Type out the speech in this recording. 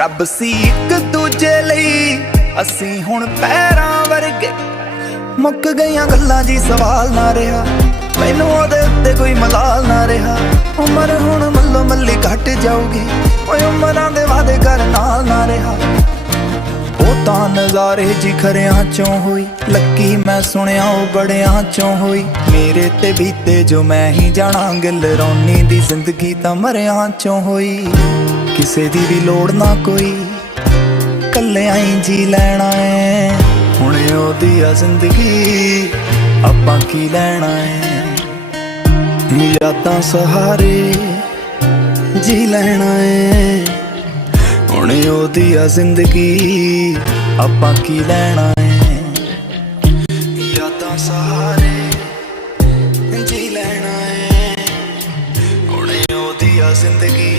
ਰੱਬ ਸੀ ਇੱਕ ਦੂਜੇ ਲਈ, ਅਸੀਂ ਹੁਣ ਪੈਰਾਂ ਵਰਗੇ। ਮੁੱਕ ਗਈਆਂ ਗੱਲਾਂ ਜੀ, ਸਵਾਲ ਨਾ ਰਿਹਾ ਮੈਨੂੰ ਉਹਦੇ ਉੱਤੇ ਕੋਈ ਮਲਾਲ ਨਾ ਰਿਹਾ। ਉਮਰ ਹੁਣ ਮੱਲੋ ਮੱਲੀ ਘਟ ਜਾਊਗੀ, ਓਏ ਉਮਰਾਂ ਦੇ ਵਾਅਦੇ ਕਰ ਨਾਲ ਨਾ ਰਿਹਾ। ਉਹ ਤਾਂ ਨਜ਼ਾਰੇ ਜੀ ਖਰਿਆਂ ਚੋਂ ਹੋਈ, ਲੱਕੀ ਮੈਂ ਸੁਣਿਆ ਉਹ ਬੜਿਆਂ ਚੋਂ ਹੋਈ। ਮੇਰੇ ਤੇ ਬੀਤੇ ਜੋ ਮੈਂ ਹੀ ਜਾਣਾ, ਗਿੱਲ ਰੌਣੀ ਦੀ ਜ਼ਿੰਦਗੀ ਤਾਂ ਮਰਿਆਂ ਚੋਂ ਹੋਈ। ਕਿਸੇ ਦੀ ਵੀ ਲੋੜ ਨਾ ਕੋਈ, ਕੱਲਿਆਂ ਹੀ ਜੀ ਲੈਣਾ ਏ। ਹੁਣ ਉਹਦੀ ਆ ਜ਼ਿੰਦਗੀ, ਆਪਾਂ ਕੀ ਲੈਣਾ ਏ। ਯਾਦਾਂ ਸਹਾਰੇ ਜੀ ਲੈਣਾ ਏ। ਹੁਣ ਉਹਦੀ ਆ ਜ਼ਿੰਦਗੀ, ਆਪਾਂ ਕੀ ਲੈਣਾ ਏ। ਯਾਦਾਂ ਸਹਾਰੇ ਜੀ ਲੈਣਾ ਏ। ਹੁਣ ਉਹਦੀ ਆ ਜ਼ਿੰਦਗੀ,